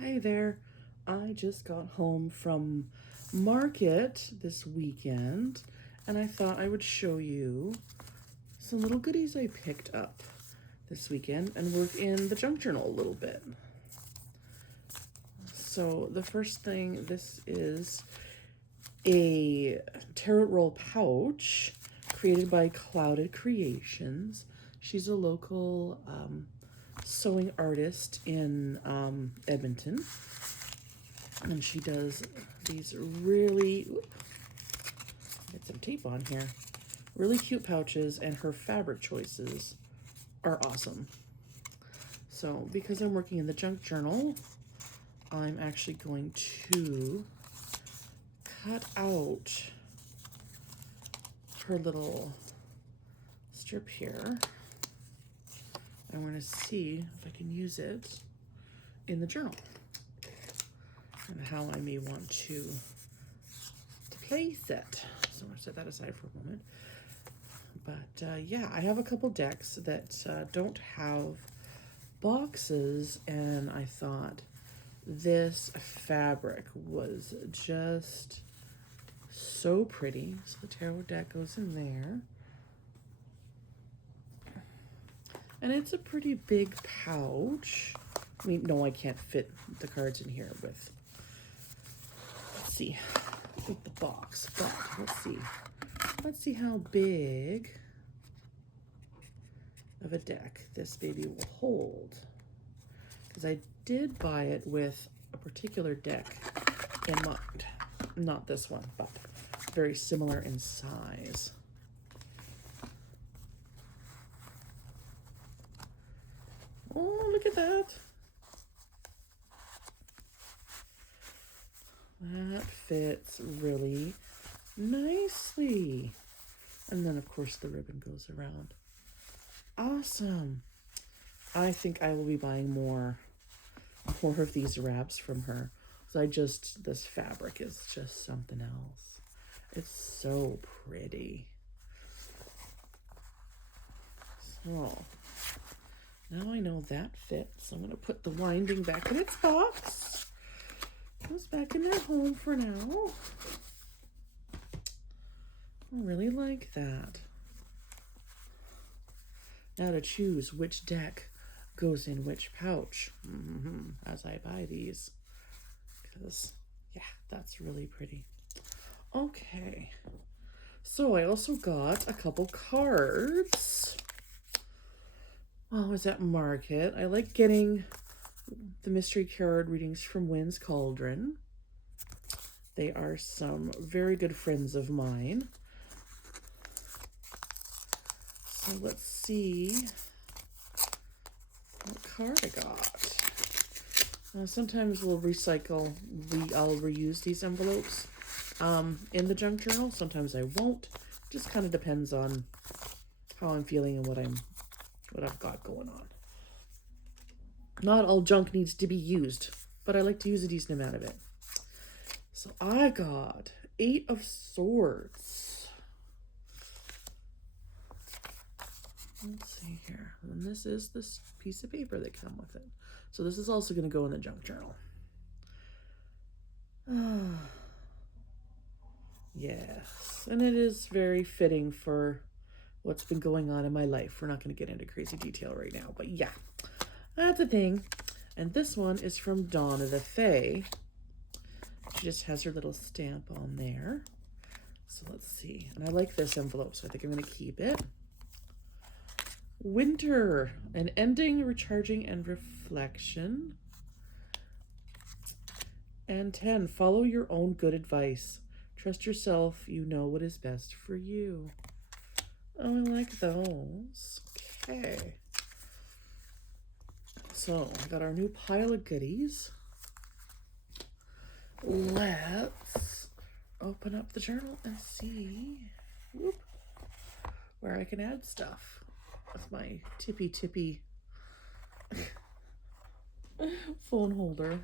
Hi there. I just got home from market this weekend and I thought I would show you some little goodies I picked up this weekend and work in the junk journal a little bit. So the first thing, this is a tarot roll pouch created by Clouded Creations. She's a local sewing artist in Edmonton, and she does these really, get some tape on here, really cute pouches, and her fabric choices are awesome. So because I'm working in the junk journal, I'm actually going to cut out her little strip here. I'm going to see if I can use it in the journal and how I may want to place it. So I'm going to set that aside for a moment. But yeah, I have a couple decks that don't have boxes, and I thought this fabric was just so pretty. So the tarot deck goes in there. And it's a pretty big pouch. I mean, no, I can't fit the cards in here with, let's see, with the box, but let's see how big of a deck this baby will hold. Because I did buy it with a particular deck in mind. Not this one, but very similar in size. Oh, look at that. That fits really nicely. And then, of course, the ribbon goes around. Awesome. I think I will be buying more of these wraps from her. So this fabric is just something else. It's so pretty. So now I know that fits. I'm going to put the winding back in its box. Goes back in their home for now. I really like that. Now to choose which deck goes in which pouch as I buy these. Because, yeah, that's really pretty. Okay. So I also got a couple cards. While I was at market, I like getting the mystery card readings from Wynn's Cauldron. They are some very good friends of mine. So let's see what card I got. Sometimes we'll recycle, I'll reuse these envelopes in the junk journal. Sometimes I won't. Just kind of depends on how I'm feeling and what I've got going on. Not all junk needs to be used, but I like to use a decent amount of it. So I got 8 of Swords. Let's see here. And this is this piece of paper that come with it. So this is also going to go in the junk journal. Yes, and it is very fitting for what's been going on in my life. We're not going to get into crazy detail right now, but yeah, that's a thing. And this one is from Dawn of the Fae. She just has her little stamp on there. So let's see. And I like this envelope, so I think I'm going to keep it. Winter, an ending, recharging, and reflection. And 10, follow your own good advice. Trust yourself, you know what is best for you. Oh, I like those. Okay. So, I got our new pile of goodies. Let's open up the journal and see where I can add stuff with my tippy phone holder.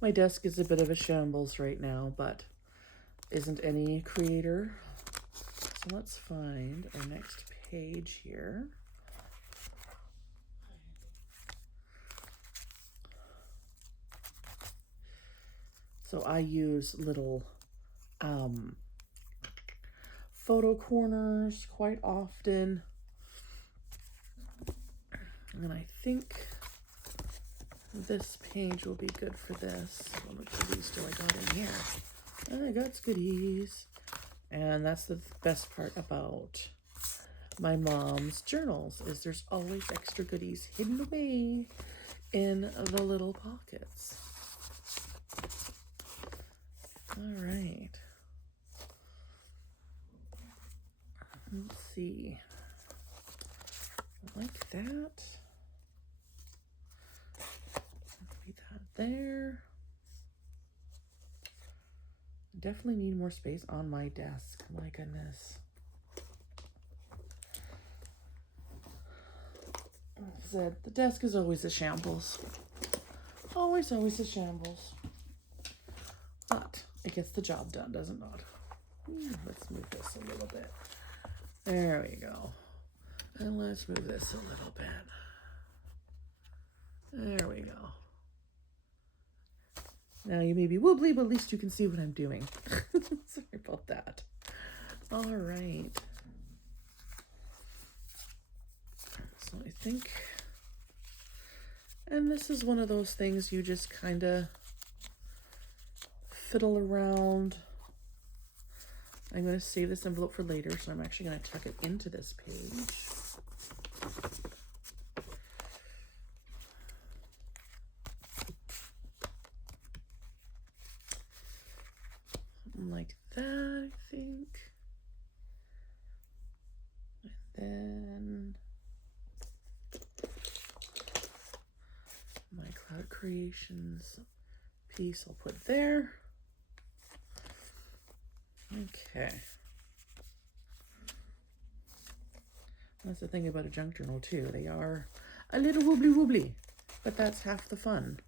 My desk is a bit of a shambles right now, but isn't any creator. So let's find our next page here. So I use little photo corners quite often. And I think this page will be good for this. How much goodies do I got in here? I got goodies. And that's the best part about my mom's journals, is there's always extra goodies hidden away in the little pockets. All right. Let's see. Like that. Put that there. Definitely need more space on my desk. My goodness. Like I said, the desk is always a shambles. Always a shambles. But it gets the job done, does it not? Let's move this a little bit. There we go. And let's move this a little bit. There we go. Now you may be wobbly, but at least you can see what I'm doing. Sorry about that. All right. So I think, and this is one of those things you just kind of fiddle around. I'm going to save this envelope for later, so I'm actually going to tuck it into this page. Like that, I think. And then my Cloud Creations piece I'll put there. Okay. That's the thing about a junk journal too. They are a little wobbly, but that's half the fun.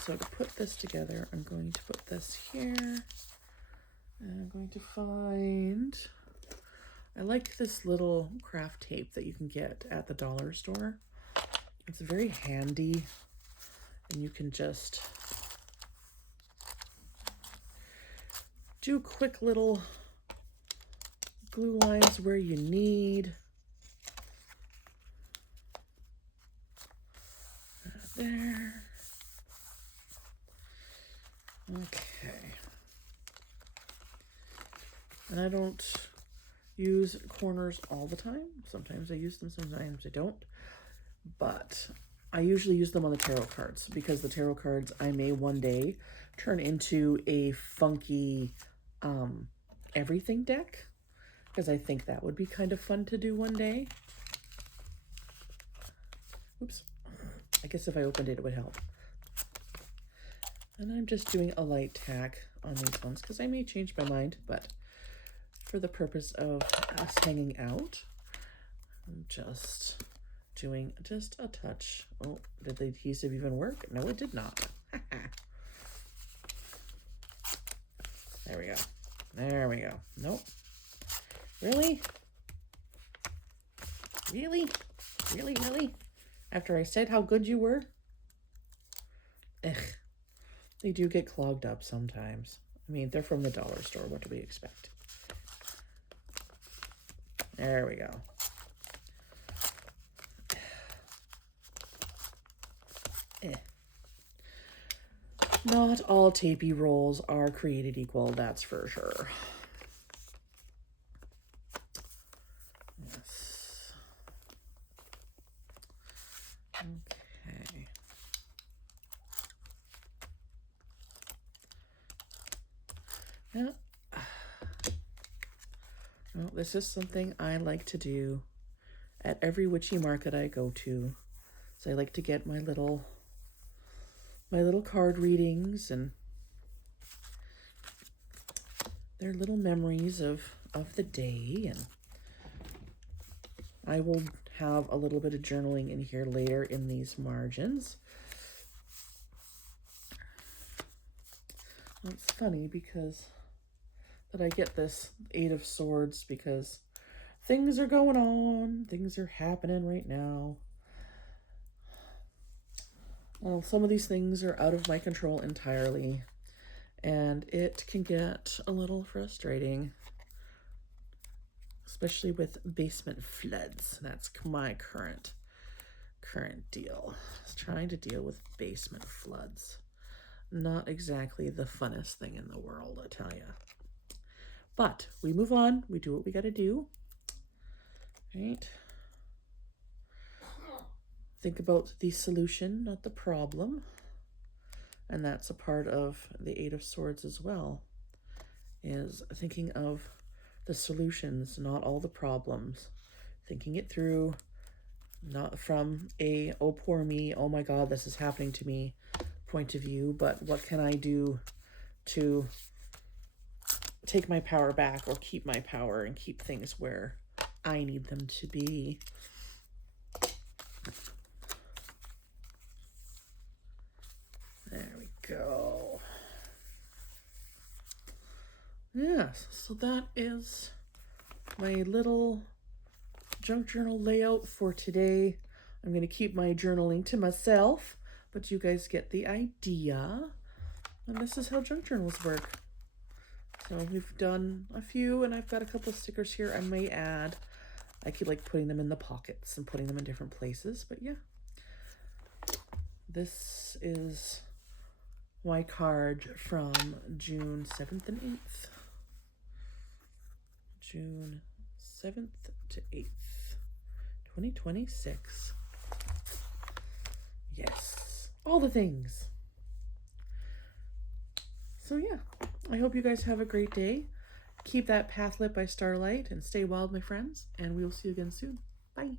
So to put this together, I'm going to put this here. And I'm going to find, I like this little craft tape that you can get at the dollar store. It's very handy, and you can just do quick little glue lines where you need. There. Okay. And I don't use corners all the time. Sometimes I use them, sometimes I don't. But I usually use them on the tarot cards, because the tarot cards I may one day turn into a funky everything deck, because I think that would be kind of fun to do one day. Oops. I guess if I opened it, it would help. And I'm just doing a light tack on these ones because I may change my mind, but for the purpose of us hanging out, I'm just doing just a touch. Oh, did the adhesive even work? No, it did not. There we go. There we go. Nope. Really? Really? Really, really? After I said how good you were? Ugh. They do get clogged up sometimes. I mean, they're from the dollar store. What do we expect? There we go. Not all tapey rolls are created equal, that's for sure. Yes. Okay. Yeah. Well, this is something I like to do at every witchy market I go to. So I like to get my little card readings, and they're little memories of the day. And I will have a little bit of journaling in here later in these margins. Well, it's funny because that I get this 8 of Swords, because things are going on, things are happening right now. Well, some of these things are out of my control entirely, and it can get a little frustrating, especially with basement floods. That's my current deal. Is trying to deal with basement floods. Not exactly the funnest thing in the world, I tell you. But we move on. We do what we got to do. Right? Think about the solution, not the problem. And that's a part of the Eight of Swords as well, is thinking of the solutions, not all the problems. Thinking it through, not from a, oh, poor me, oh my God, this is happening to me point of view, but what can I do to take my power back or keep my power and keep things where I need them to be. There we go. Yes, so that is my little junk journal layout for today. I'm going to keep my journaling to myself, but you guys get the idea. And this is how junk journals work. So we've done a few, and I've got a couple of stickers here I may add. I keep like putting them in the pockets and putting them in different places, but yeah. This is my card from June 7th and 8th. June 7th to 8th, 2026. Yes, all the things. So yeah, I hope you guys have a great day. Keep that path lit by starlight and stay wild, my friends, and we will see you again soon. Bye.